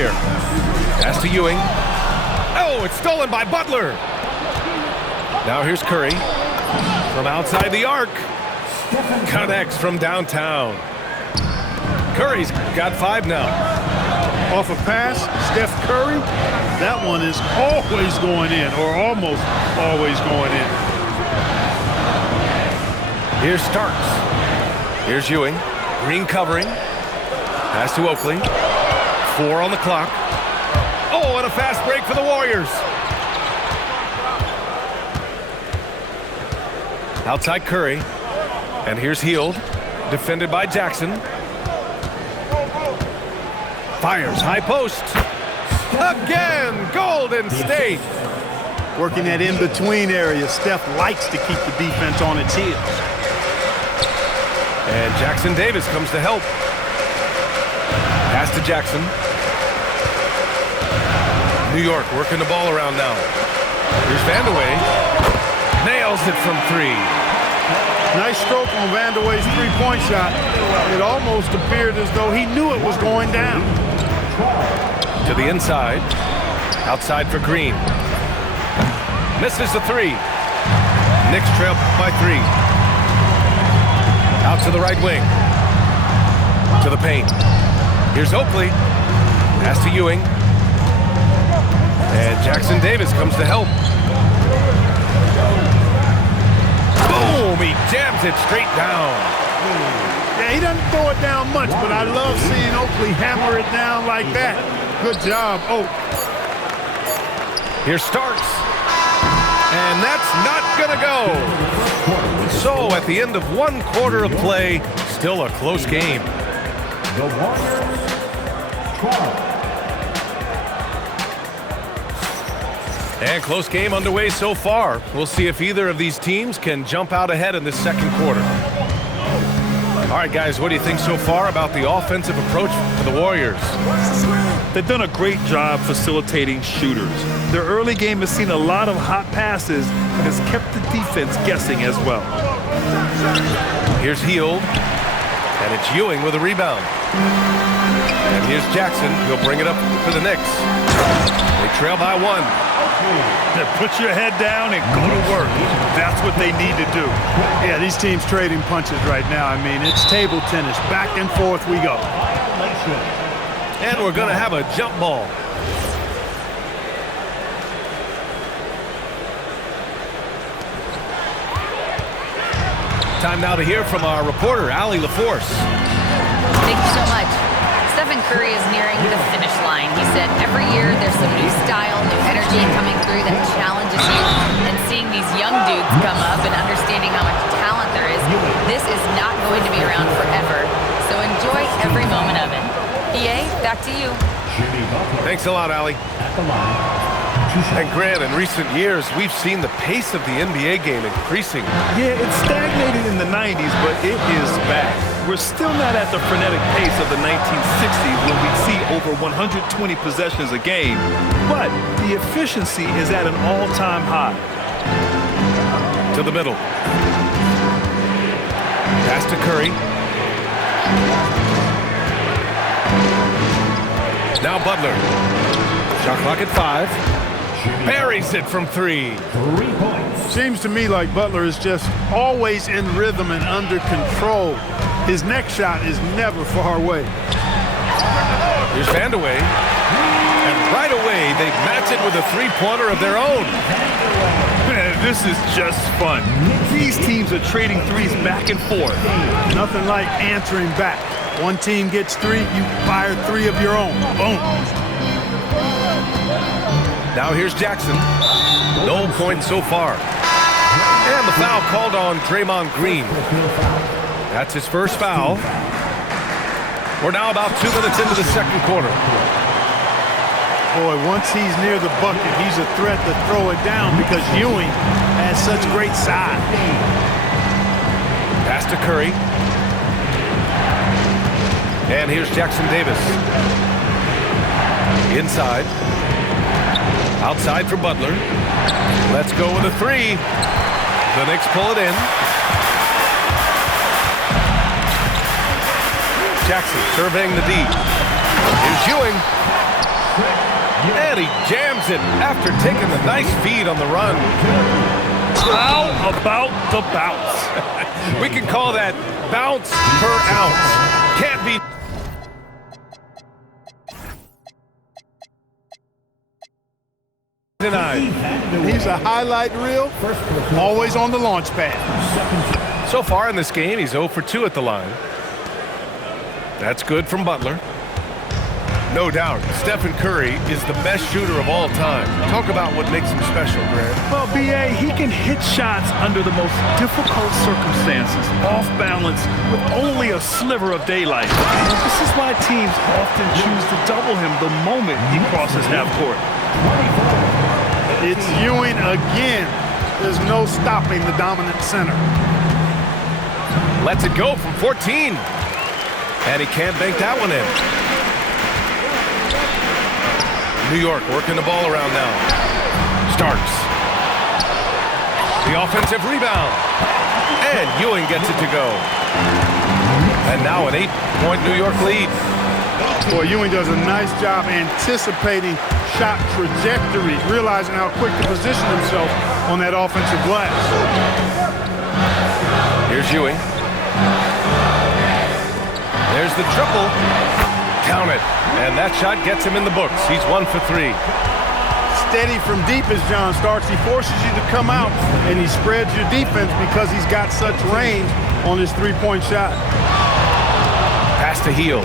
here. Pass to Ewing. Oh, it's stolen by Butler. Now here's Curry. From outside the arc. Connects from downtown. Curry's got 5 now. Off a pass, Steph Curry, that one is always going in, or almost always going in. Here's Starks. Here's Ewing. Green covering. Pass to Oakley. 4 on the clock. Oh, and a fast break for the Warriors. Outside Curry. And here's Hield. Defended by Jackson. Fires high post. Again, Golden State. Working that in-between area. Steph likes to keep the defense on its heels. And Jackson Davis comes to help. Pass to Jackson. New York working the ball around now. Here's Vandeweghe. Nails it from 3. Nice stroke on Vandeweghe's three-point shot. It almost appeared as though he knew it was going down. To the inside. Outside for Green. Misses the 3. Knicks trail by 3. Out to the right wing. To the paint. Here's Oakley. Pass to Ewing. And Jackson Davis comes to help. Boom! He jams it straight down. Yeah, he doesn't throw it down much, but I love seeing Oakley hammer it down like that. Good job, Oak. Here's Starks. And that's not gonna go. So at the end of 1 quarter of play, still a close game. The Warriors 12. And close game underway so far. We'll see if either of these teams can jump out ahead in this second quarter. All right, guys, what do you think so far about the offensive approach for the Warriors? They've done a great job facilitating shooters. Their early game has seen a lot of hot passes and has kept the defense guessing as well. Here's Hield, and it's Ewing with a rebound. And here's Jackson. He'll bring it up for the Knicks. They trail by 1. Put your head down and go to work. That's what they need to do. Yeah, these teams trading punches right now. I mean, it's table tennis. Back and forth we go. And we're going to have a jump ball. Time now to hear from our reporter, Allie LaForce. Thank you so much. Stephen Curry is nearing the finish line. He said every year there's some new style, new energy coming through that challenges you. And seeing these young dudes come up and understanding how much talent there is, this is not going to be around forever. So enjoy every moment of it. EA, back to you. Thanks a lot, Allie. And Grant, in recent years, we've seen the pace of the NBA game increasing. Yeah, it stagnated in the 90s, but it is back. We're still not at the frenetic pace of the 1960s when we see over 120 possessions a game, but the efficiency is at an all-time high. To the middle. Pass to Curry. Now Butler. Shot clock at 5. Buries it from 3. 3 points. Seems to me like Butler is just always in rhythm and under control. His next shot is never far away. Here's Vandeweghe. And right away, they match it with a 3-pointer of their own. Man, this is just fun. These teams are trading threes back and forth. Nothing like answering back. One team gets 3, you fire 3 of your own. Boom. Now here's Jackson. No points so far. And the foul called on Draymond Green. That's his first foul. We're now about 2 minutes into the second quarter. Boy, once he's near the bucket, he's a threat to throw it down because Ewing has such great size. Pass to Curry. And here's Jackson Davis. Inside. Outside for Butler. Let's go with a 3. The Knicks pull it in. Jackson surveying the D. Here's Ewing. And he jams it after taking the nice feed on the run. How about the bounce? We can call that bounce per ounce. Can't be denied. He's a highlight reel, always on the launch pad. So far in this game, he's 0 for 2 at the line. That's good from Butler. No doubt, Stephen Curry is the best shooter of all time. Talk about what makes him special, Grant. Well, B.A., he can hit shots under the most difficult circumstances, off balance, with only a sliver of daylight. This is why teams often choose to double him the moment he crosses half court. It's Ewing again. There's no stopping the dominant center. Lets it go from 14. And he can't bank that one in. New York working the ball around now. Starks. The offensive rebound. And Ewing gets it to go. And now an 8-point New York lead. Boy, Ewing does a nice job anticipating shot trajectories, realizing how quick to position himself on that offensive glass. Here's Ewing. There's the triple. Count it. And that shot gets him in the books. He's 1 for 3. Steady from deep as John Starks. He forces you to come out, and he spreads your defense because he's got such range on his three-point shot. Pass to Heel.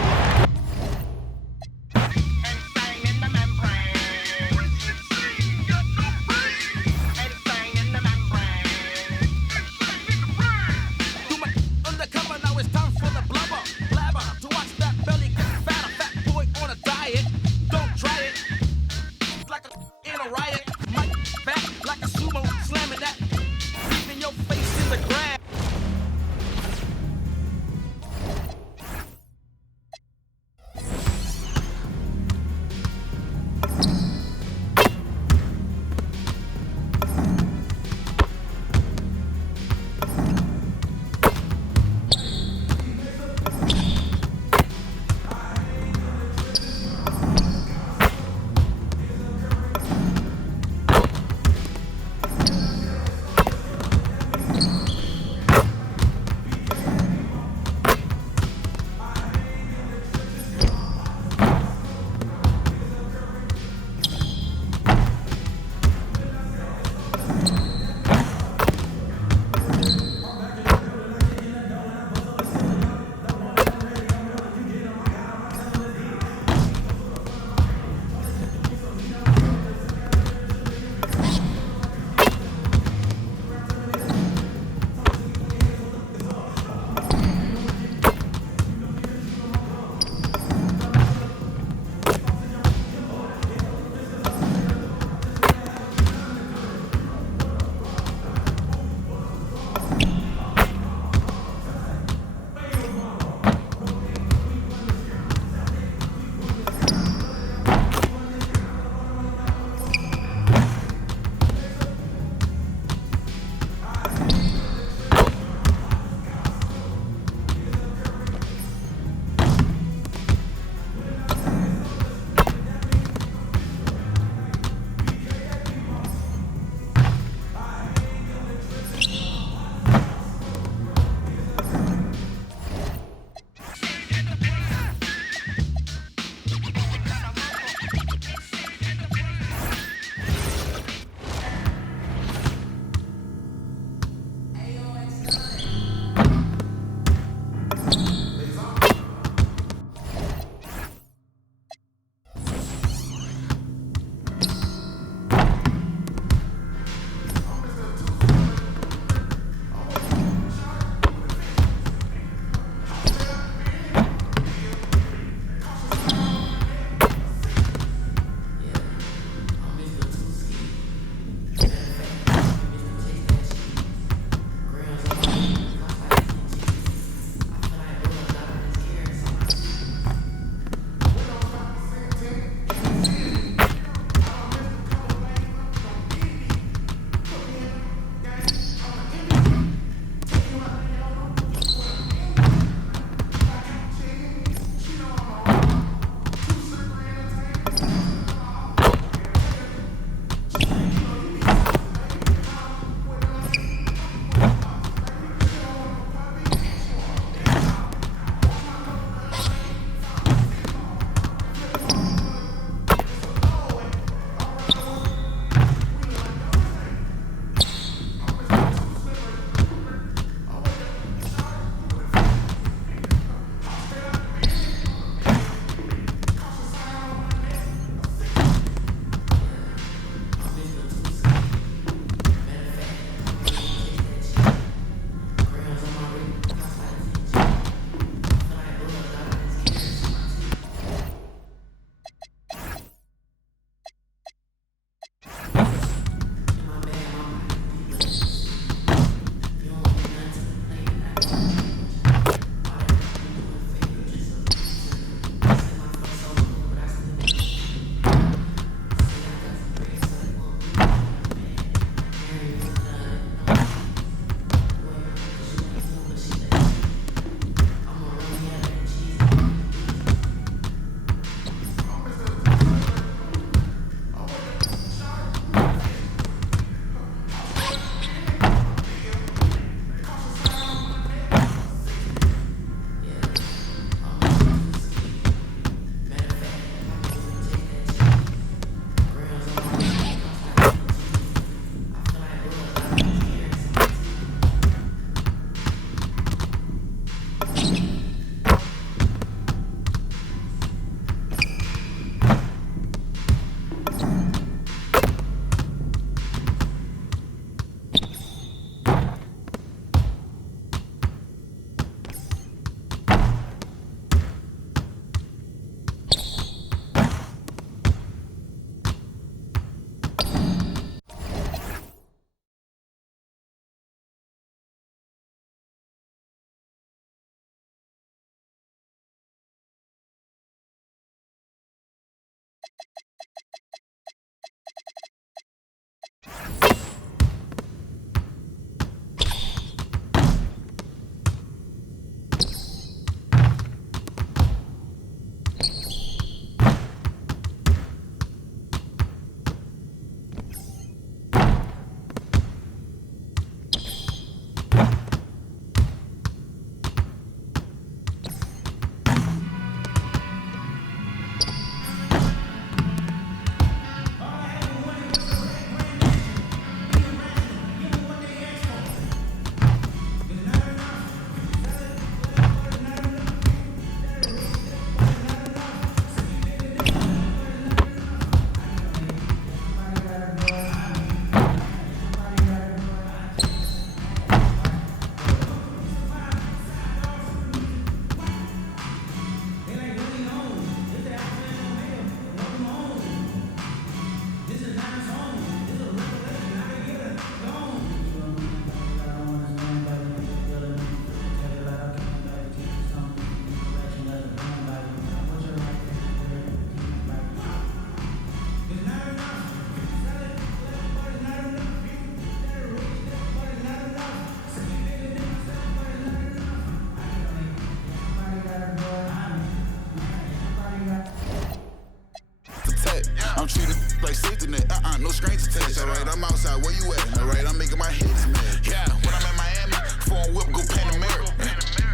like safety net. No strings attached. Alright, I'm outside. Where you at? Alright, I'm making my hits, man. Yeah, when I'm in Miami, phone whip, go Panamera.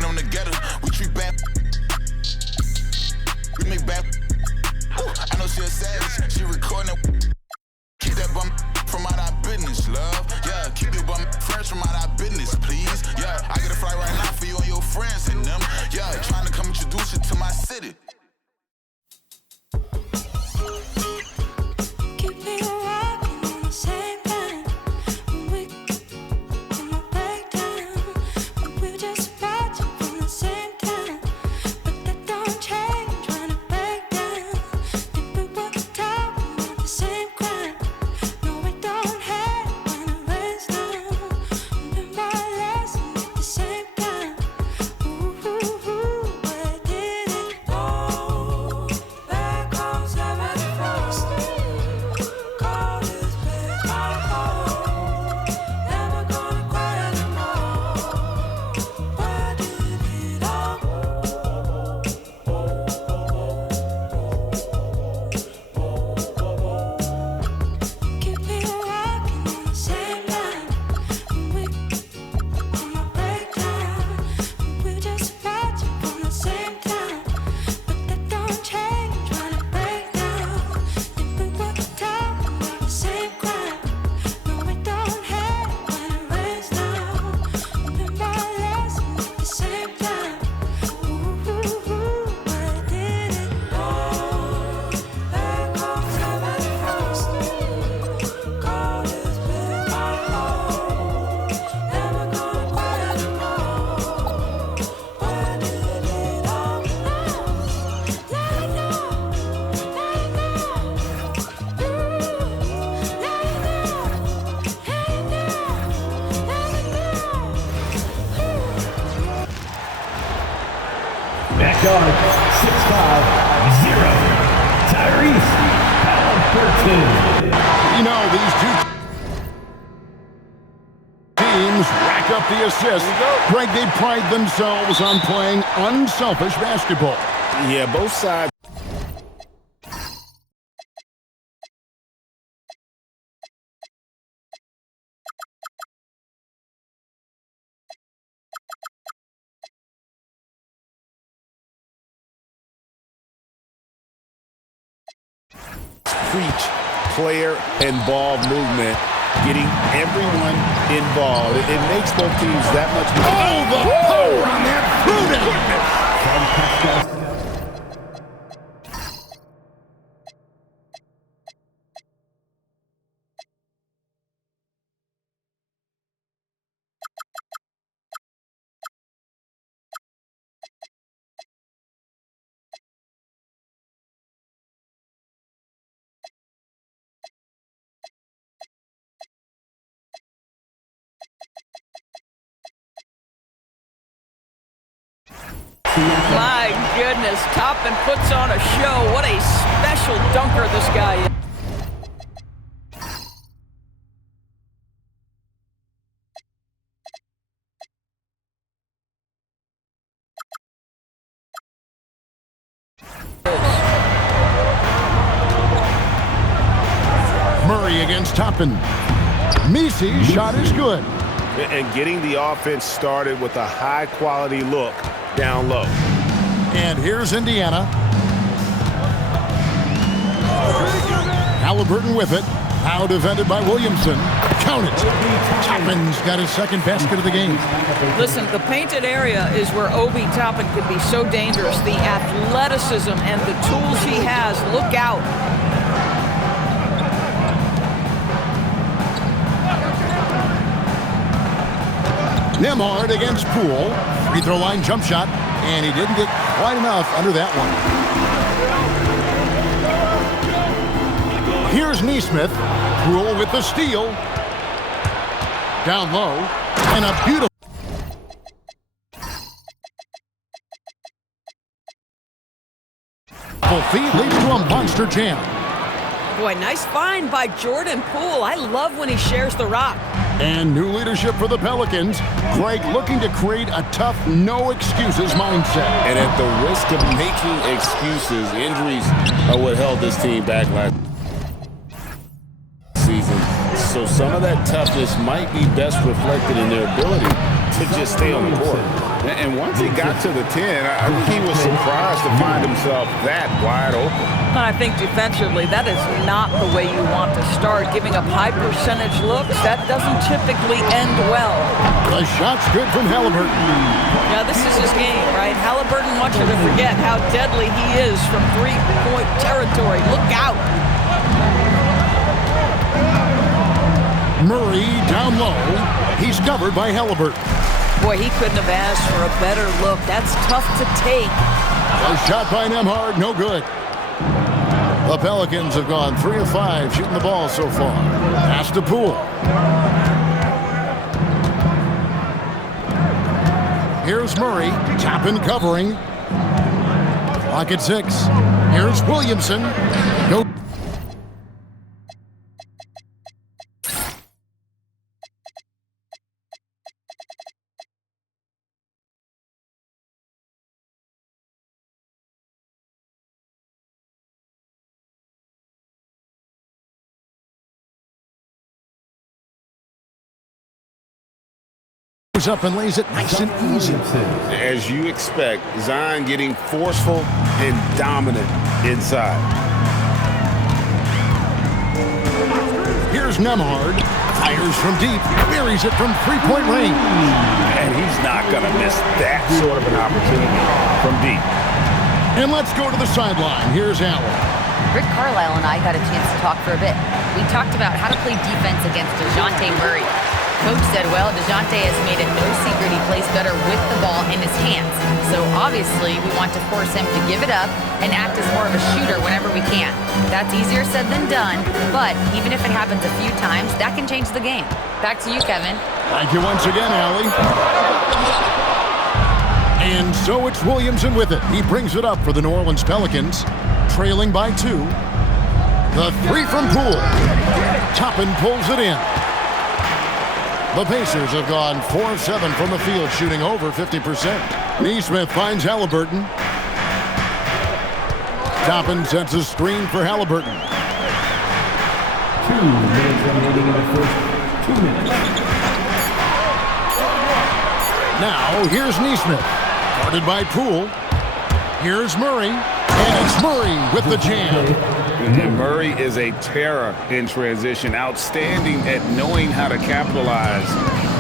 On the gutter, we treat bad. We make bad. I know she a savage. She recording it. Keep that bum from out our business, love. Yeah, keep your bum friends from out our business, please. Yeah, I get a flight right now for you and your friends and them. Yeah, trying to come introduce you to my city. Guard, 6'5", 0, Tyrese Halliburton. You know, these two teams rack up the assists. Greg, they pride themselves on playing unselfish basketball. Yeah, both sides. Preach player and ball movement, getting everyone involved. It makes both teams that much more. Oh, the power on that prudent. My goodness, Toppin puts on a show. What a special dunker this guy is. Murray against Toppin. Misi's shot is good. And getting the offense started with a high-quality look down low. And here's Indiana. Halliburton with it. Now defended by Williamson. Count it. Toppin's got his second basket of the game. Listen, the painted area is where Obi Toppin can be so dangerous. The athleticism and the tools he has. Look out. Nembhard against Poole. Free throw line jump shot. And he didn't get quite enough under that one. Here's Nesmith. Poole with the steal. Down low. And a beautiful feed leads to a monster jam. Boy, nice find by Jordan Poole. I love when he shares the rock. And new leadership for the Pelicans. Greg looking to create a tough, no-excuses mindset. And at the risk of making excuses, injuries are what held this team back last. So some of that toughness might be best reflected in their ability to just stay on the court. And once he got to the 10, I think he was surprised to find himself that wide open. I think defensively, that is not the way you want to start. Giving up high percentage looks, that doesn't typically end well. The shot's good from Halliburton. Yeah, this is his game, right? Halliburton wants you to forget how deadly he is from three-point territory. Look out. Murray down low. He's covered by Halliburton. Boy, he couldn't have asked for a better look. That's tough to take. A shot by Nembhard, no good. The Pelicans have gone 3 of 5 shooting the ball so far. Pass to Poole. Here's Murray, tapping, covering. Clock at 6. Here's Williamson. Go. Up and lays it nice and easy. As you expect, Zion getting forceful and dominant inside. Here's Nembhard. Fires from deep. Buries it from three-point range. And he's not going to miss that sort of an opportunity from deep. And let's go to the sideline. Here's Allen. Rick Carlisle and I got a chance to talk for a bit. We talked about how to play defense against DeJounte Murray. Coach said, well, DeJounte has made it no secret he plays better with the ball in his hands. So obviously we want to force him to give it up and act as more of a shooter whenever we can. That's easier said than done, but even if it happens a few times, that can change the game. Back to you, Kevin. Thank you once again, Allie. And so it's Williamson with it. He brings it up for the New Orleans Pelicans, trailing by 2. The 3 from Poole. Toppin pulls it in. The Pacers have gone 4 of 7 from the field, shooting over 50%. Nesmith finds Halliburton. Toppin sets a screen for Halliburton. 2 minutes remaining in the first 2 minutes. Now, here's Nesmith. Guarded by Poole. Here's Murray. And it's Murray with the jam. And Murray is a terror in transition, outstanding at knowing how to capitalize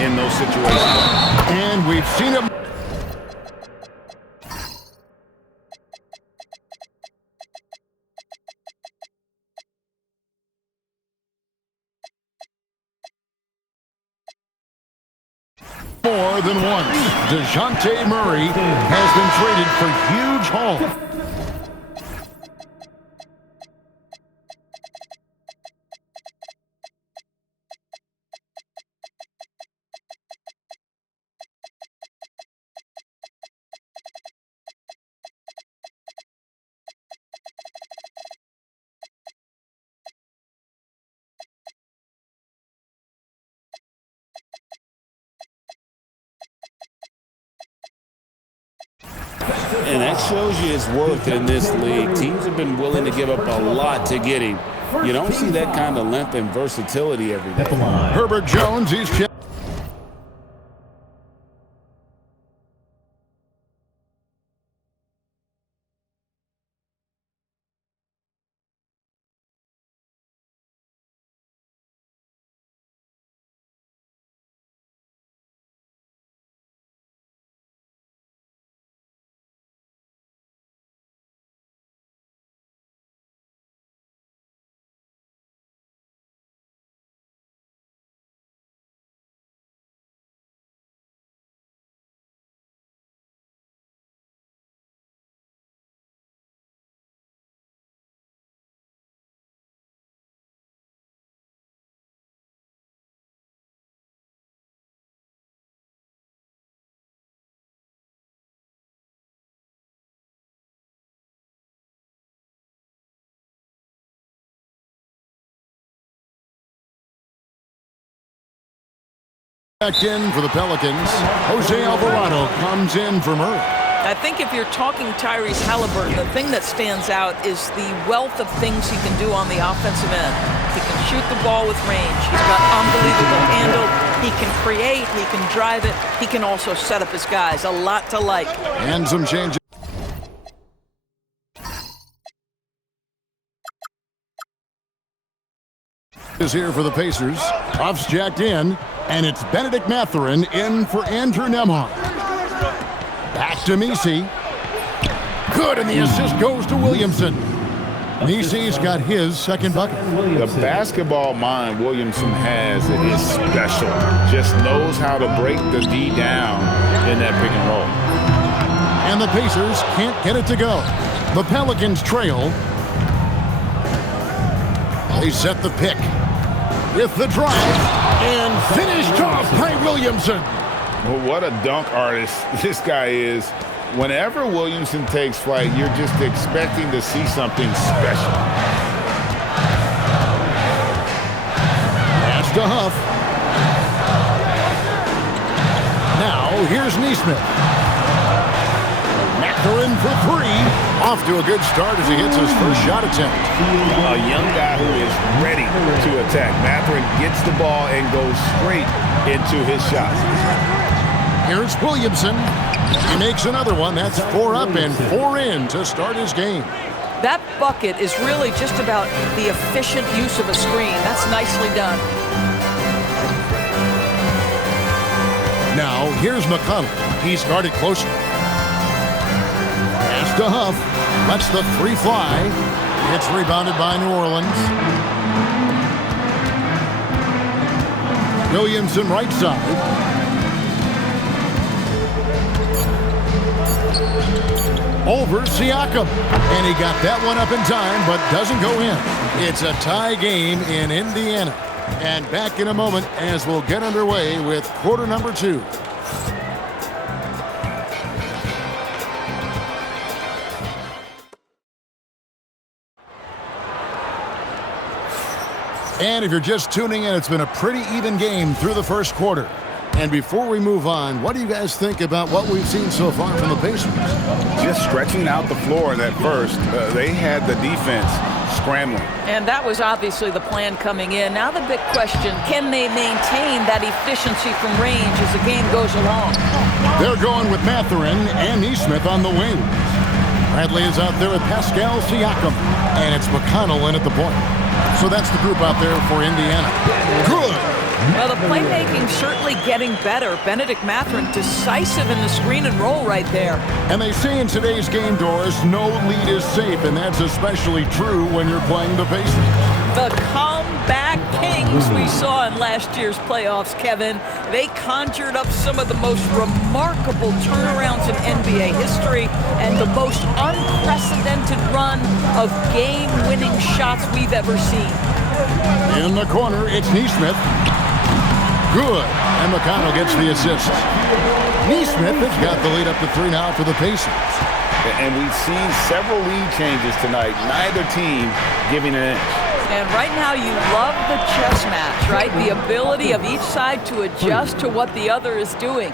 in those situations. And we've seen him. More than once, DeJounte Murray has been traded for huge haul. And that shows you his worth in this league. Teams have been willing to give up a lot to get him. You don't see that kind of length and versatility every day. Herbert Jones, he's checked. Back in for the Pelicans. Jose Alvarado comes in for Murray. I think if you're talking Tyrese Halliburton, the thing that stands out is the wealth of things he can do on the offensive end. He can shoot the ball with range. He's got unbelievable handle. He can create. He can drive it. He can also set up his guys. A lot to like. And some changes. Is here for the Pacers. Puffs jacked in, and it's Benedict Mathurin in for Andrew Nembhard. Back to Messi. Good, and the assist goes to Williamson. Messi's got his second bucket. The basketball mind Williamson has is special. Just knows how to break the D down in that pick and roll. And the Pacers can't get it to go. The Pelicans trail. They set the pick with the drive and finished off by Williamson. Well, what a dunk artist this guy is. Whenever Williamson takes flight, you're just expecting to see something special. Pass to Huff. Now, here's Nesmith. Mathurin for three. Off to a good start as he hits his first shot attempt. A young guy who is ready to attack. Mathurin gets the ball and goes straight into his shot. Here's Williamson. He makes another one. That's 4 up and 4 in to start his game. That bucket is really just about the efficient use of a screen. That's nicely done. Now, here's McConnell. He's guarded closer. Pass to Huff. Lets the three fly. It's rebounded by New Orleans. Williamson right side. Over Siakam. And he got that one up in time, but doesn't go in. It's a tie game in Indiana. And back in a moment as we'll get underway with quarter number 2. And if you're just tuning in, it's been a pretty even game through the first quarter. And before we move on, what do you guys think about what we've seen so far from the Pacers? Just stretching out the floor at first. They had the defense scrambling. And that was obviously the plan coming in. Now the big question, can they maintain that efficiency from range as the game goes along? They're going with Mathurin and Nesmith on the wing. Bradley is out there with Pascal Siakam. And it's McConnell in at the point. So that's the group out there for Indiana. Good. Well, the playmaking certainly getting better. Benedict Mathurin decisive in the screen and roll right there. And they say in today's game, Doris, no lead is safe, and that's especially true when you're playing the Pacers. The comeback kings we saw in last year's playoffs, Kevin. They conjured up some of the most remarkable turnarounds in NBA history and the most unprecedented run of game-winning shots we've ever seen. In the corner, it's Nesmith. Good. And McConnell gets the assist. Nesmith has got the lead up to 3 now for the Pacers. And we've seen several lead changes tonight. Neither team giving an inch. And right now you love the chess match, right? The ability of each side to adjust to what the other is doing.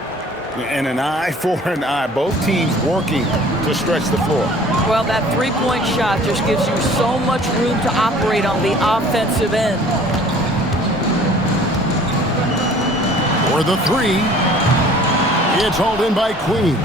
And an eye for an eye. Both teams working to stretch the floor. Well, that three-point shot just gives you so much room to operate on the offensive end. For the 3, it's hauled in by Queen.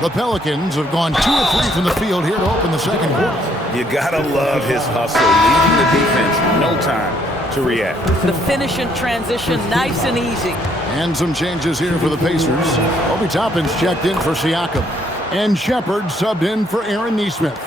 The Pelicans have gone 2 of 3 from the field here to open the second quarter. You gotta love his hustle, leading the defense, no time to react. The finish and transition, nice and easy. And some changes here for the Pacers. Obi Toppin's checked in for Siakam. And Shepard subbed in for Aaron Nesmith.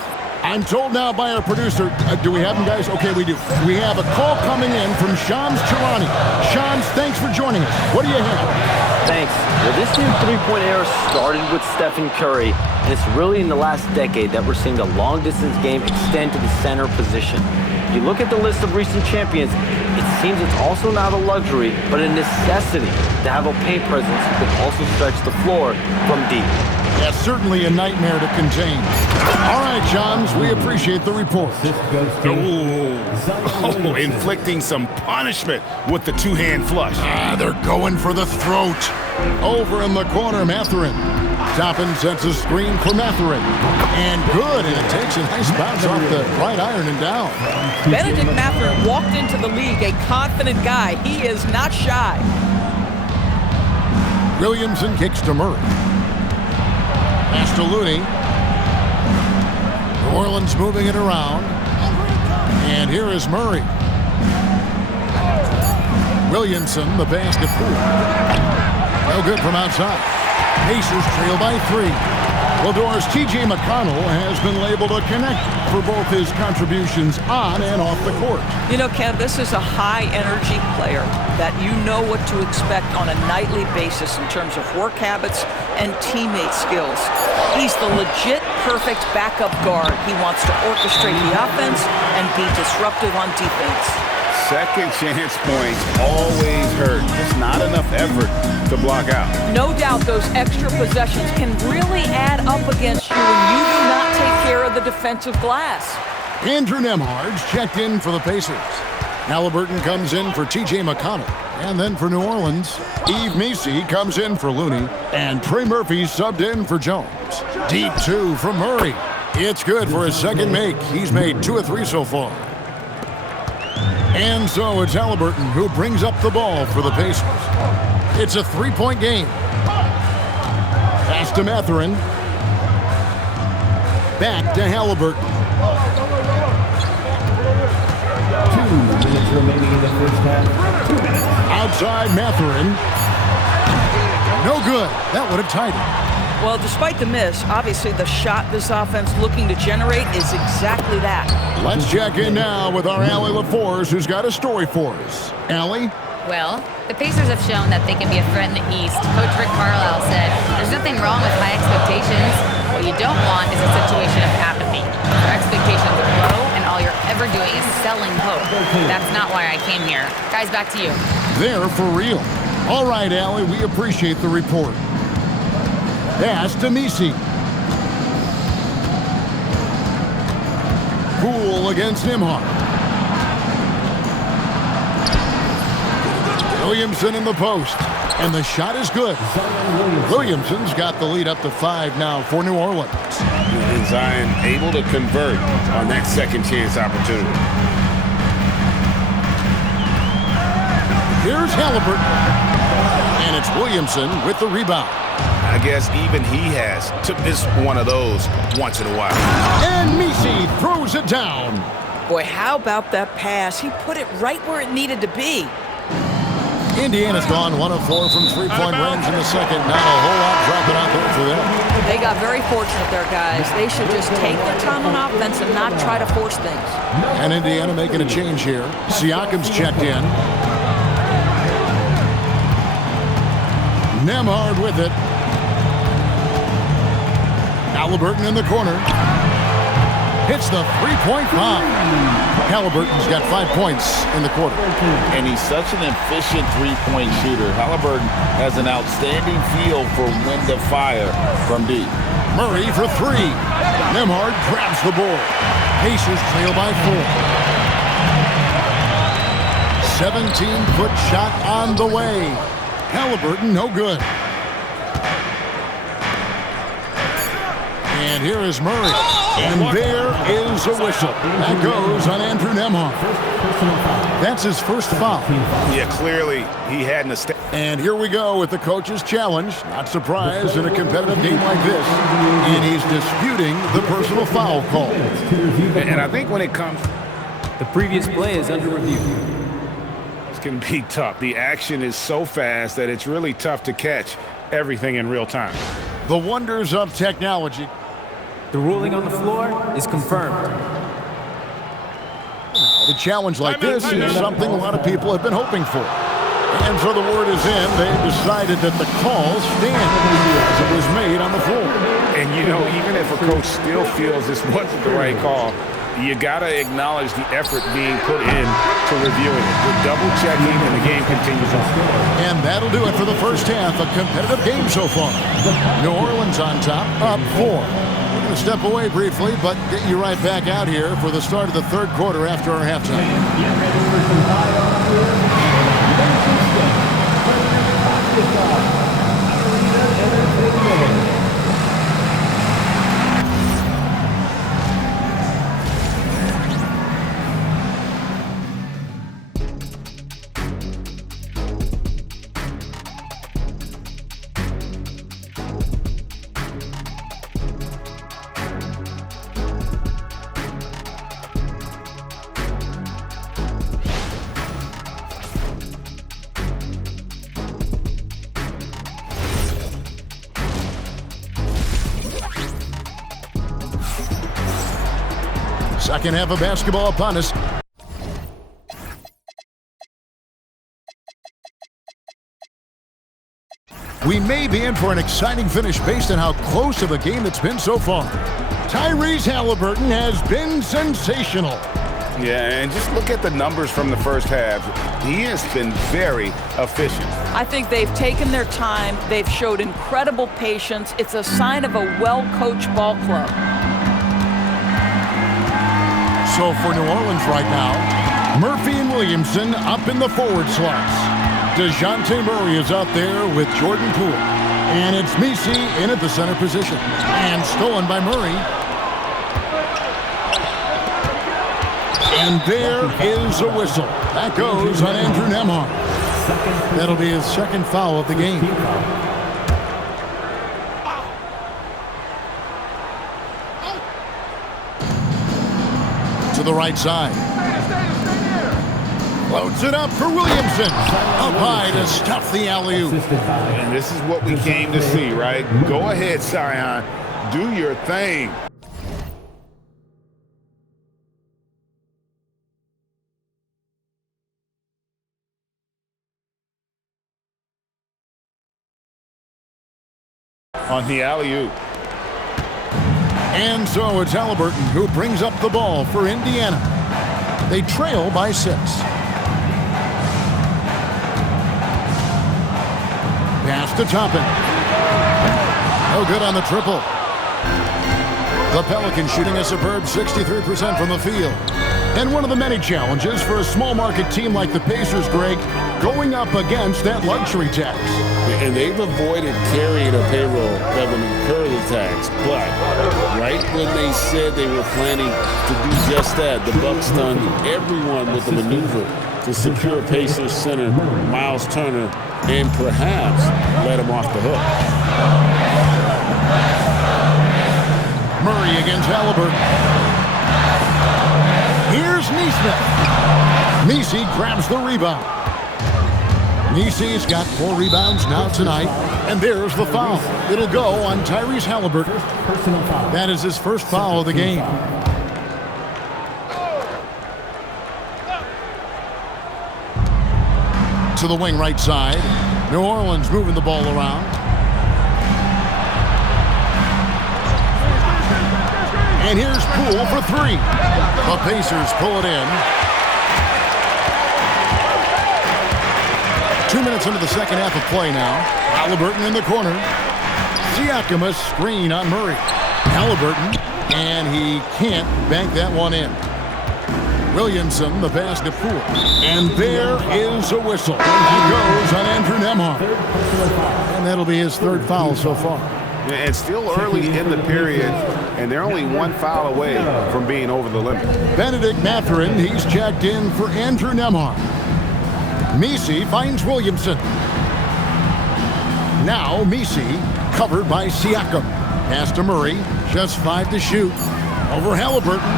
I'm told now by our producer, do we have him, guys? Okay, we do. We have a call coming in from Shams Charani. Shams, thanks for joining us. What do you have? Thanks. Well, this new three-point era started with Stephen Curry, and it's really in the last decade that we're seeing the long-distance game extend to the center position. If you look at the list of recent champions, it seems it's also not a luxury, but a necessity to have a paint presence who can also stretch the floor from deep. Yeah, certainly a nightmare to contain. All right, Shams, we appreciate the report. Inflicting some punishment with the two-hand flush. They're going for the throat. Over in the corner, Mathurin. Toppin sets a screen for Matherin. And good, and it takes a nice bounce off the right iron and down. Benedict Matherin walked into the league a confident guy. He is not shy. Williamson kicks to Murray. Pass to Looney. New Orleans moving it around. And here is Murray. Williamson, the pass to Poole. No good from outside. Pacers trail by 3. Lador's T.J. McConnell has been labeled a connector for both his contributions on and off the court. You know, Kev, this is a high-energy player that you know what to expect on a nightly basis in terms of work habits and teammate skills. He's the legit perfect backup guard. He wants to orchestrate the offense and be disruptive on defense. Second chance points always hurt. Just not enough effort to block out. No doubt those extra possessions can really add up against you when you do not take care of the defensive glass. Andrew Nembhard's checked in for the Pacers. Halliburton comes in for T.J. McConnell. And then for New Orleans, Yves Missi comes in for Looney. And Trey Murphy subbed in for Jones. Deep 2 from Murray. It's good for his second make. He's made 2 of 3 so far. And so it's Halliburton who brings up the ball for the Pacers. It's a 3-point game. Pass to Matherin. Back to Halliburton. 2 minutes remaining in the first half. 2 minutes. Outside Matherin. No good. That would have tied it. Well, despite the miss, obviously the shot this offense looking to generate is exactly that. Let's check in now with our Allie LaForce, who's got a story for us. Allie? Well, the Pacers have shown that they can be a threat in the East. Coach Rick Carlisle said, there's nothing wrong with high expectations. What you don't want is a situation of apathy. Your expectations are low, and all you're ever doing is selling hope. That's not why I came here. Guys, back to you. They're for real. All right, Allie, we appreciate the report. Pass to Missi. Poole against Nembhard. Williamson in the post. And the shot is good. Williamson's got the lead up to 5 now for New Orleans. And Zion able to convert on that second chance opportunity. Here's Halliburton. And it's Williamson with the rebound. I guess even he has to miss one of those once in a while. And Missi throws it down. Boy, how about that pass? He put it right where it needed to be. Indiana's gone 1 of 4 from 3-point range in the second. Not a whole lot dropping out there for them. They got very fortunate there, guys. They should just take their time on offense and not try to force things. And Indiana making a change here. Siakam's checked in. Nembhard with it. Halliburton in the corner. Hits the three-point bomb. Halliburton's got 5 points in the quarter. And he's such an efficient three-point shooter. Halliburton has an outstanding feel for when to fire from deep. Murray for 3. Nembhard grabs the ball. Pacers trail by 4. 17-foot shot on the way. Halliburton, no good. And here is Murray. And there is a whistle. That goes on Andrew Nembhard. That's his first foul. Yeah, clearly he had an estate. And here we go with the coach's challenge. Not surprised in a competitive game like this. And he's disputing the personal foul call. And I think when it comes... The previous play is under review. It's going to be tough. The action is so fast that it's really tough to catch everything in real time. The wonders of technology. The ruling on the floor is confirmed. The challenge like this is something a lot of people have been hoping for. And so the word is in. They've decided that the call stands as it was made on the floor. And, you know, even if a coach still feels this wasn't the right call, you got to acknowledge the effort being put in to reviewing it. We're double-checking, and the game continues on. And that'll do it for the first half. A competitive game so far. New Orleans on top, up 4. We're going to step away briefly, but get you right back out here for the start of the third quarter after our halftime. Second half of basketball upon us. We may be in for an exciting finish based on how close of a game it's been so far. Tyrese Halliburton has been sensational. Yeah, and just look at the numbers from the first half. He has been very efficient. I think they've taken their time. They've showed incredible patience. It's a sign of a well-coached ball club. So for New Orleans right now, Murphy and Williamson up in the forward slots. DeJounte Murray is out there with Jordan Poole. And it's Messi in at the center position. And stolen by Murray. And there is a whistle. That goes on Andrew Nembhard. That'll be his second foul of the game. To the right side. Loads it up for Williamson. Up high to stuff the alley-oop. And this is what we came to see, right? Go ahead, Sion. Do your thing. On the alley-oop. And so it's Halliburton who brings up the ball for Indiana. They trail by 6. Pass to Toppin. No good on the triple. The Pelicans shooting a superb 63% from the field. And one of the many challenges for a small market team like the Pacers, Greg, going up against that luxury tax. And they've avoided carrying a payroll that would incur the tax. But right when they said they were planning to do just that, the Bucks stunned everyone with the maneuver to secure Pacers center Miles Turner and perhaps let him off the hook. Murray against Halliburton. Here's Nesmith. Messi grabs the rebound. Messi's got 4 rebounds now tonight. And there's the foul. It'll go on Tyrese Halliburton. That is his first foul of the game. To the wing right side. New Orleans moving the ball around. And here's Poole for 3. The Pacers pull it in. 2 minutes into the second half of play now. Halliburton in the corner. Siakam a screen on Murray. Halliburton, and he can't bank that one in. Williamson, the pass to Poole. And there is a whistle. He goes on Andrew Nembhard. And that'll be his third foul so far. And still early in the period, and they're only 1 foul away from being over the limit. Benedict Mathurin, he's checked in for Andrew Nembhard. Messi finds Williamson. Now Messi covered by Siakam. Pass to Murray, just 5 to shoot. Over Halliburton.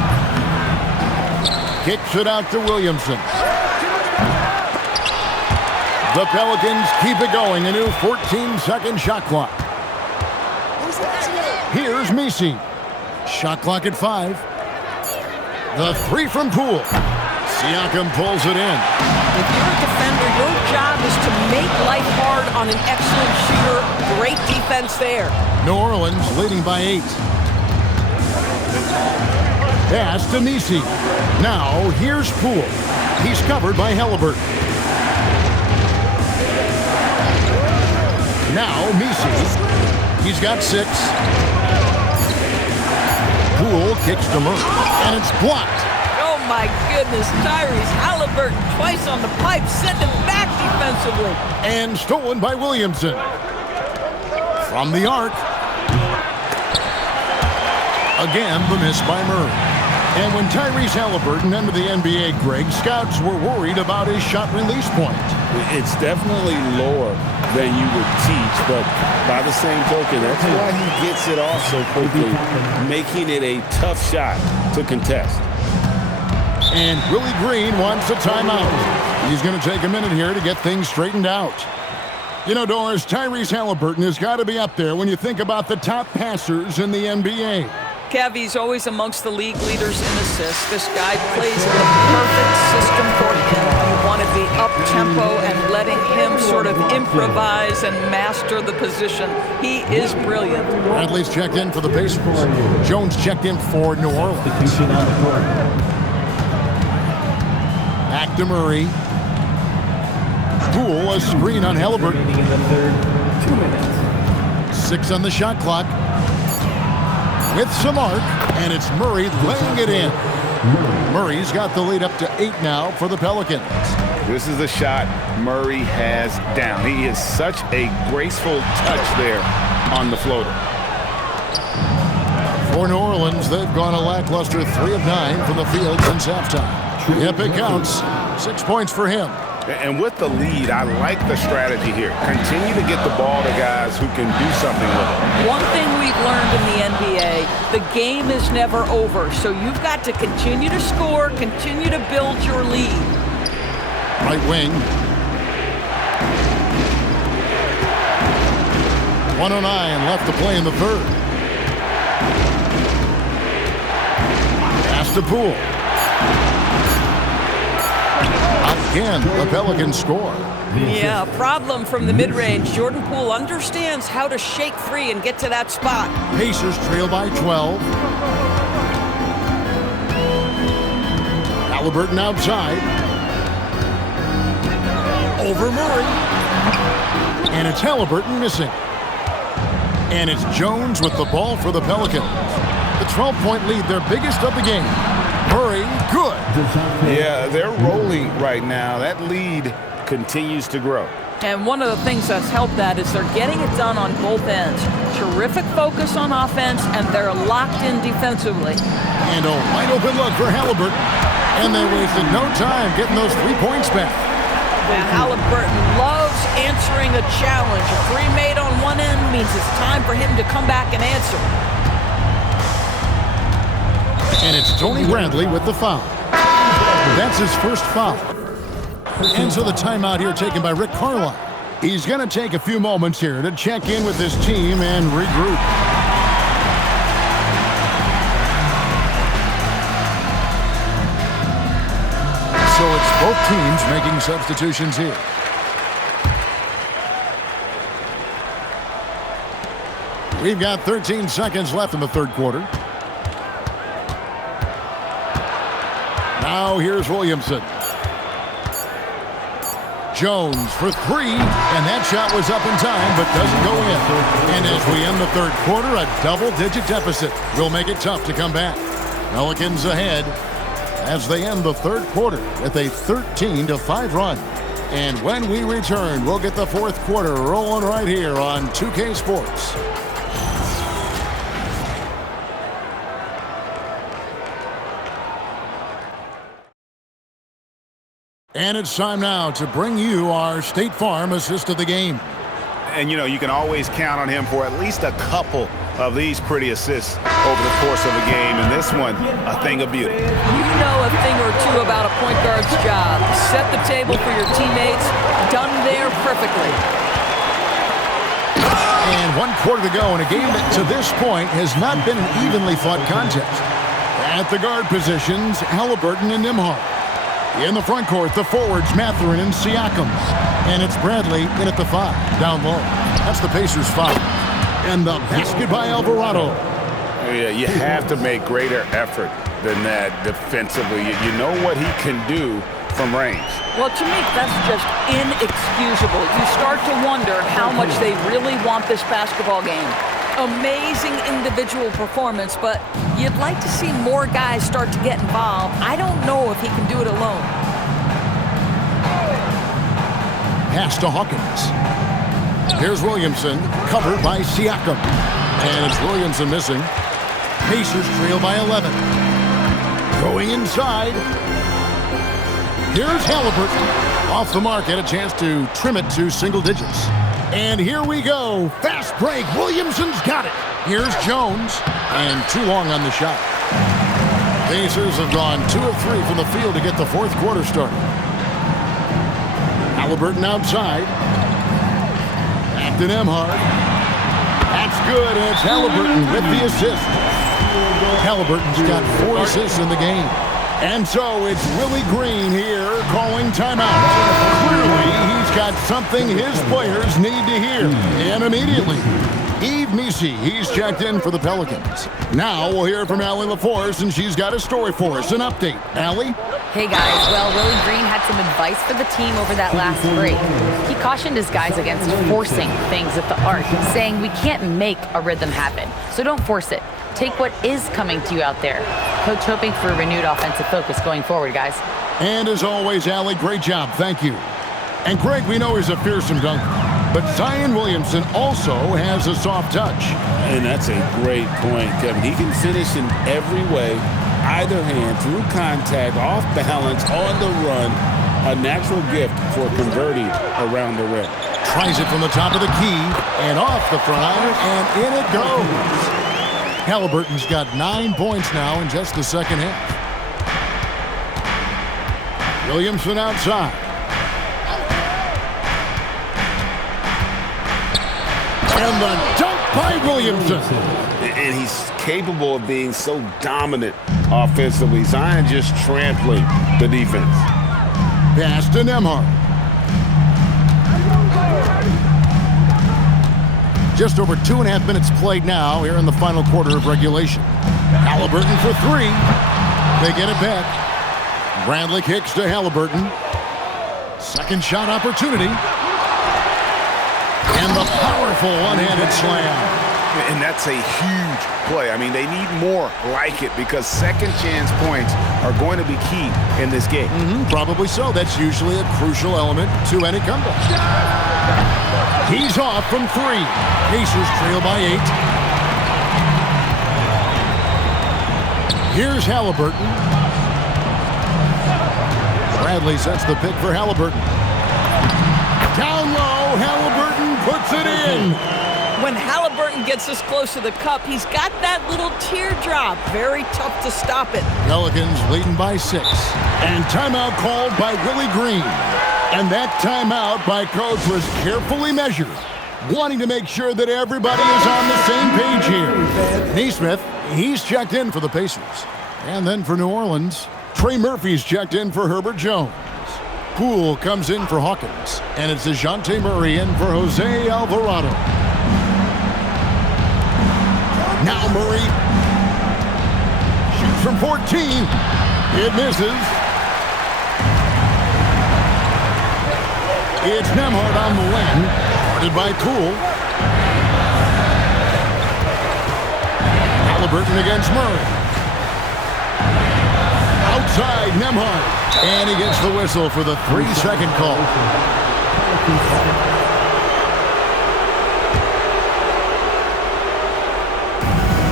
Kicks it out to Williamson. The Pelicans keep it going, a new 14-second shot clock. Here's Messi. Shot clock at 5. The 3 from Poole. Siakam pulls it in. If you're a defender, your job is to make life hard on an excellent shooter. Great defense there. New Orleans leading by 8. Pass to Messi. Now here's Poole. He's covered by Halliburton. Now Messi. He's got 6. Poole kicks to Murray, and it's blocked. Oh my goodness, Tyrese Halliburton twice on the pipe, send him back defensively. And stolen by Williamson. From the arc. Again, the miss by Murray. And when Tyrese Halliburton entered the NBA, Greg, scouts were worried about his shot release point. It's definitely lower than you would teach, but by the same token, that's why he gets it off so quickly, making it a tough shot to contest. And Willie Green wants a timeout. He's going to take a minute here to get things straightened out. You know, Doris, Tyrese Halliburton has got to be up there when you think about the top passers in the NBA. Kev, he's always amongst the league leaders in assists. This guy plays in the perfect system for him. You want to be up-tempo and letting him sort of improvise and master the position. He is brilliant. Bradley's checked in for the Pacers. Jones checked in for New Orleans. Back to Murray. Poole, a screen on Halliburton. In the third, 2 minutes. 6 on the shot clock. With some arc, and it's Murray laying it in. Murray's got the lead up to 8 now for the Pelicans. This is the shot Murray has down. He is such a graceful touch there on the floater. For New Orleans, they've gone a lackluster 3 of 9 from the field since halftime. Yep, it counts. 6 points for him. And with the lead, I like the strategy here. Continue to get the ball to guys who can do something with it. One thing we've learned in the NBA, the game is never over. So you've got to continue to score, continue to build your lead. Right wing. 1:09 left to play in the third. Pass to Poole. Again, the Pelicans score. Yeah, problem from the mid-range. Jordan Poole understands how to shake free and get to that spot. Pacers trail by 12. Halliburton outside. Over Murray. And it's Halliburton missing. And it's Jones with the ball for the Pelicans. The 12-point lead, their biggest of the game. Murray, good. Yeah, they're rolling right now. That lead continues to grow. And one of the things that's helped that is they're getting it done on both ends. Terrific focus on offense, and they're locked in defensively. And a wide open look for Halliburton. And they wasted no time getting those 3 points back. And Halliburton loves answering a challenge. A 3 made on one end means it's time for him to come back and answer. And it's Tony Bradley with the foul. That's his first foul. And so the timeout here taken by Rick Carlisle. He's going to take a few moments here to check in with his team and regroup. So it's both teams making substitutions here. We've got 13 seconds left in the third quarter. Now here's Williamson. Jones for 3, and that shot was up in time, but doesn't go in. And as we end the third quarter, a double-digit deficit will make it tough to come back. Pelicans ahead as they end the third quarter with a 13-5 run. And when we return, we'll get the fourth quarter rolling right here on 2K Sports. And it's time now to bring you our State Farm assist of the game. And, you know, you can always count on him for at least a couple of these pretty assists over the course of a game. And this one, a thing of beauty. You know a thing or two about a point guard's job. Set the table for your teammates. Done there perfectly. And 1 quarter to go in a game that to this point has not been an evenly fought contest. At the guard positions, Halliburton and Nembhard. In the front court, the forwards, Mathurin and Siakam. And it's Bradley in at the 5, down low. That's the Pacers' foul. And the basket by Alvarado. Yeah, you have to make greater effort than that defensively. You know what he can do from range. Well, to me, that's just inexcusable. You start to wonder how much they really want this basketball game. Amazing individual performance, but you'd like to see more guys start to get involved. I don't know if he can do it alone. Pass to Hawkins. Here's Williamson, covered by Siakam. And it's Williamson missing. Pacers trail by 11. Going inside. Here's Halliburton. Off the mark, had a chance to trim it to single digits. And here we go. Fast break. Williamson's got it. Here's Jones. And too long on the shot. Pacers have gone 2 of 3 from the field to get the fourth quarter started. Halliburton outside. Back to Nembhard. That's good. And it's Halliburton with the assist. Halliburton's got 4 assists in the game. And so it's Willie Green here calling timeout. Clearly, he's got something his players need to hear. And immediately, Eve Meesey, he's checked in for the Pelicans. Now we'll hear from Allie LaForce, and she's got a story for us. An update. Allie? Hey guys, well, Willie Green had some advice for the team over that last break. He cautioned his guys against forcing things at the arc, saying we can't make a rhythm happen, so don't force it. Take what is coming to you out there. Coach hoping for a renewed offensive focus going forward, guys. And as always, Allie, great job. Thank you. And Greg, we know he's a fearsome dunker, but Zion Williamson also has a soft touch. And that's a great point, Kevin. He can finish in every way, either hand, through contact, off balance, on the run. A natural gift for converting around the rim. Tries it from the top of the key and off the front iron, and in it goes. Halliburton's got 9 points now in just the second half. Williamson outside. And the dunk by Williamson. And he's capable of being so dominant offensively. Zion just trampling the defense. Pass to Nembhard. Just over 2.5 minutes played now here in the final quarter of regulation. Halliburton for 3. They get it back. Bradley kicks to Halliburton. Second shot opportunity. And the powerful one-handed slam. And that's a huge play. I mean, they need more like it because second chance points are going to be key in this game. Probably so. That's usually a crucial element to any comeback. He's off from 3. Pacers trail by 8. Here's Halliburton. Bradley sets the pick for Halliburton. Down low, Halliburton puts it in. When Halliburton gets this close to the cup, he's got that little teardrop. Very tough to stop it. Pelicans leading by 6. And timeout called by Willie Green. And that timeout by Coach was carefully measured, wanting to make sure that everybody is on the same page here. Nesmith, he's checked in for the Pacers. And then for New Orleans, Trey Murphy's checked in for Herbert Jones. Poole comes in for Hawkins. And it's DeJounte Murray in for Jose Alvarado. Now Murray shoots from 14. It misses. It's Nembhard on the wing, guarded by Poole. Halliburton against Murray. Outside Nembhard, and he gets the whistle for the 3-second call.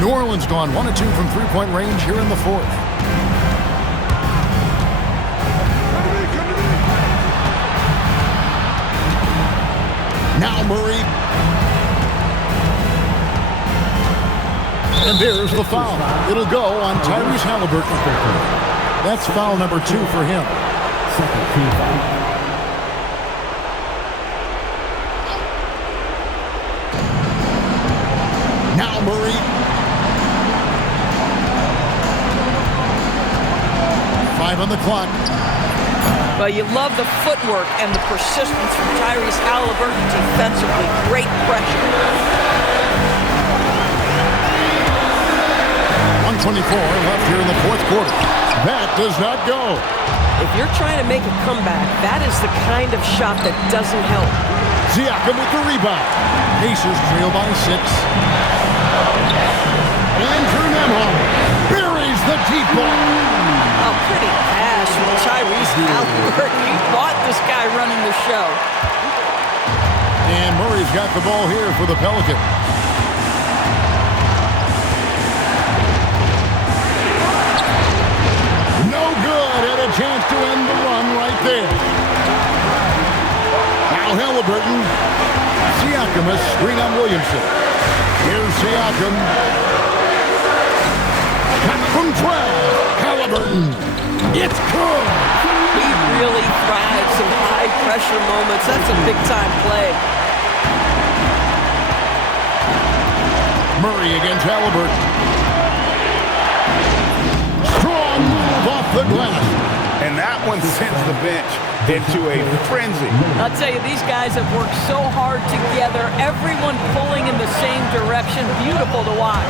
New Orleans gone 1 of 2 from three-point range here in the fourth. Now Murray. And there's the foul. It'll go on Tyrese Halliburton. That's foul number 2 for him. Second team foul. Now Murray. Five on the clock. Well, you love the footwork and the persistence from Tyrese Halliburton defensively. Great pressure. 1:24 left here in the fourth quarter. That does not go. If you're trying to make a comeback, that is the kind of shot that doesn't help. Siakam with the rebound. Pacers trail by 6. Andrew Nembhard buries the deep ball. A pretty pass from Tyrese Halliburton. You bought this guy running the show. And Murray's got the ball here for the Pelicans. No good. Had a chance to end the run right there. Now Halliburton. Siakam a screen on Williamson. Here's Siakam. Cut from 12. Halliburton. It's good. He really thrives in high-pressure moments. That's a big-time play. Murray against Halliburton. the glass. And that one sends the bench into a frenzy. I'll tell you, these guys have worked so hard together, everyone pulling in the same direction. Beautiful to watch.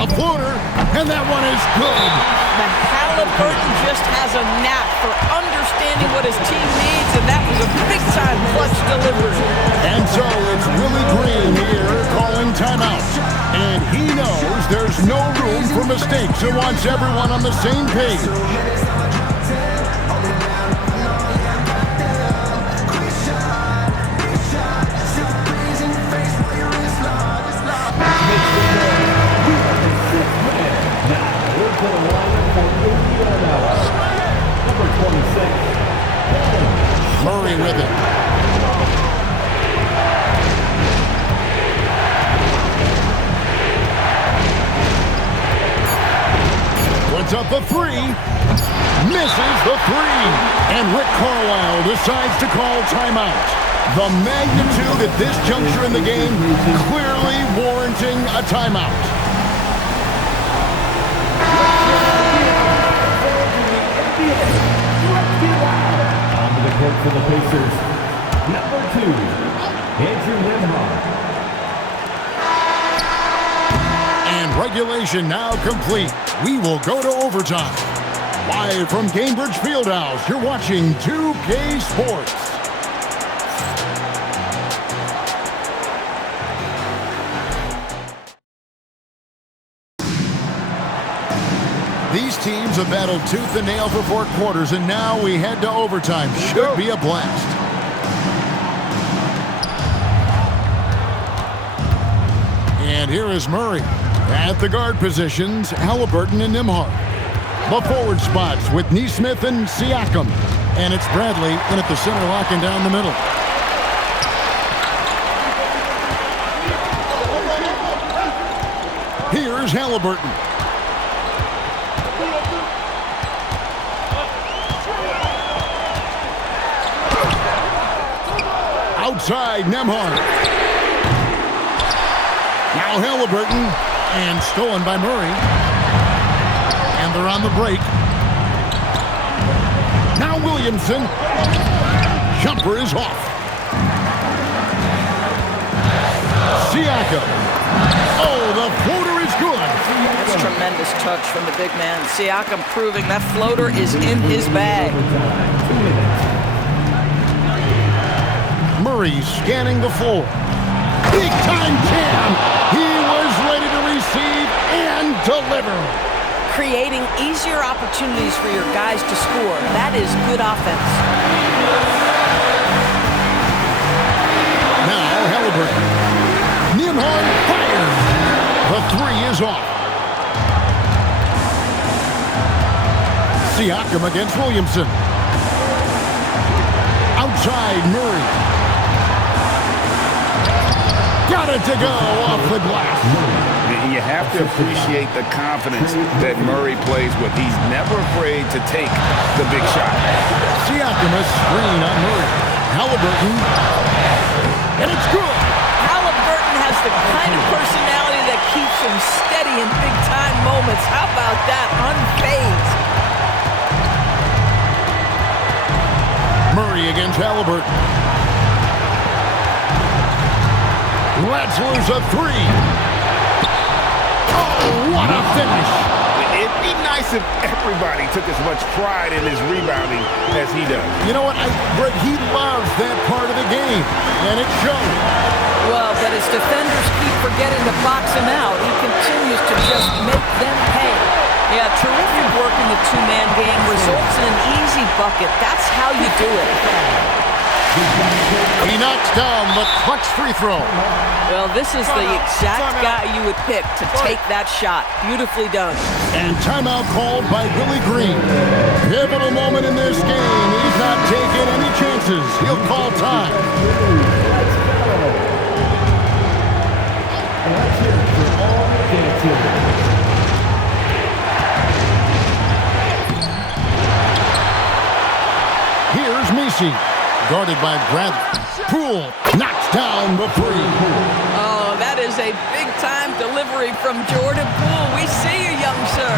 A floater, and that one is good. The Halliburton just has a knack for understanding what his team needs, and that was a big-time clutch delivery. And so it's Willie Green here calling timeout. And he knows there's no room for mistakes. He wants everyone on the same page. Murray with it. Puts up a three. Misses the three. And Rick Carlisle decides to call timeout. The magnitude at this juncture in the game clearly warranting a timeout. Onto the court for the Pacers, number 2, Andrew Nembhard. And regulation now complete. We will go to overtime. Live from Gainbridge Fieldhouse, you're watching 2K Sports. These teams have battled tooth and nail for 4 quarters, and now we head to overtime. Should be a blast. And here is Murray. At the guard positions, Halliburton and Nembhard. The forward spots with Neesmith and Siakam. And it's Bradley in at the center, locking down the middle. Here's Halliburton. Outside, Nembhard. Now Halliburton, and stolen by Murray. And they're on the break. Now Williamson. Jumper is off. Siakam. Oh, the floater is good. That's a tremendous touch from the big man. Siakam proving that floater is in his bag. Murray scanning the floor. Big time jam. He was ready to receive and deliver. Creating easier opportunities for your guys to score. That is good offense. Now Halliburton. Nembhard fires. The three is off. Siakam against Williamson. Outside Murray. Got it to go off the glass. You have to appreciate the confidence that Murray plays with. He's never afraid to take the big shot. Siakam a screen on Murray. Halliburton. And it's good. Halliburton has the kind of personality that keeps him steady in big-time moments. How about that? Unfazed. Murray against Halliburton. Let's lose a three. Oh, what a finish. It'd be nice if everybody took as much pride in his rebounding as he does. You know what, Greg, he loves that part of the game, and it shows. Well, but his defenders keep forgetting to box him out. He continues to just make them pay. Yeah, terrific work in the two-man game results in an easy bucket. That's how you do it. He knocks down the clutch free throw. Well, this is the exact guy you would pick to take that shot. Beautifully done. And timeout called by Willie Green. Pivotal moment in this game. He's not taking any chances. He'll call time. Here's Messi. Guarded by Bradley. Poole knocks down the three. Oh, that is a big-time delivery from Jordan Poole. We see you, young sir.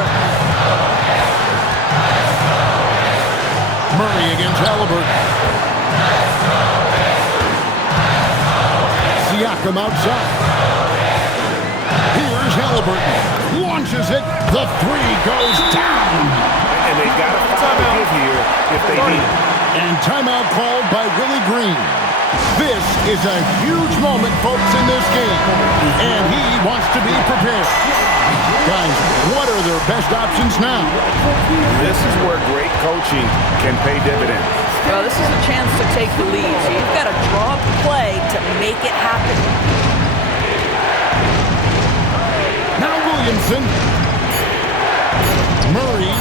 Murray against Halliburton. Siakam outside. Here's Halliburton. Launches it. The three goes down. And they've got to give here if they need it. And timeout called by Willie Green. This is a huge moment, folks, in this game. And he wants to be prepared. Guys, what are their best options now? This is where great coaching can pay dividends. Well, this is a chance to take the lead. So you've got to draw up a play to make it happen. Now Williamson. Murray.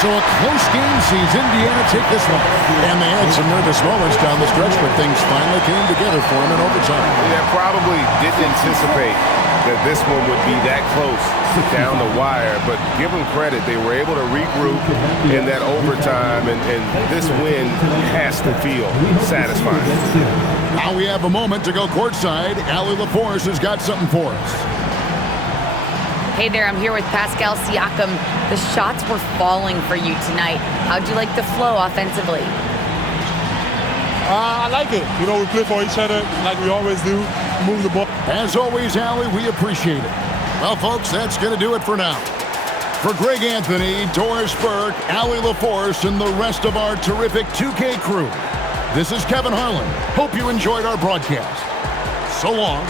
So a close game sees Indiana take this one. And they had some nervous moments down the stretch, but things finally came together for them in overtime. They probably didn't anticipate that this one would be that close down the wire, but give them credit. They were able to regroup in that overtime, and this win has to feel satisfying. Now we have a moment to go courtside. Allie LaForce has got something for us. Hey there, I'm here with Pascal Siakam. The shots were falling for you tonight. How'd you like the flow offensively? I like it. You know, we play for each other like we always do. Move the ball. As always, Allie, we appreciate it. Well, folks, that's going to do it for now. For Greg Anthony, Doris Burke, Allie LaForce, and the rest of our terrific 2K crew, this is Kevin Harlan. Hope you enjoyed our broadcast. So long.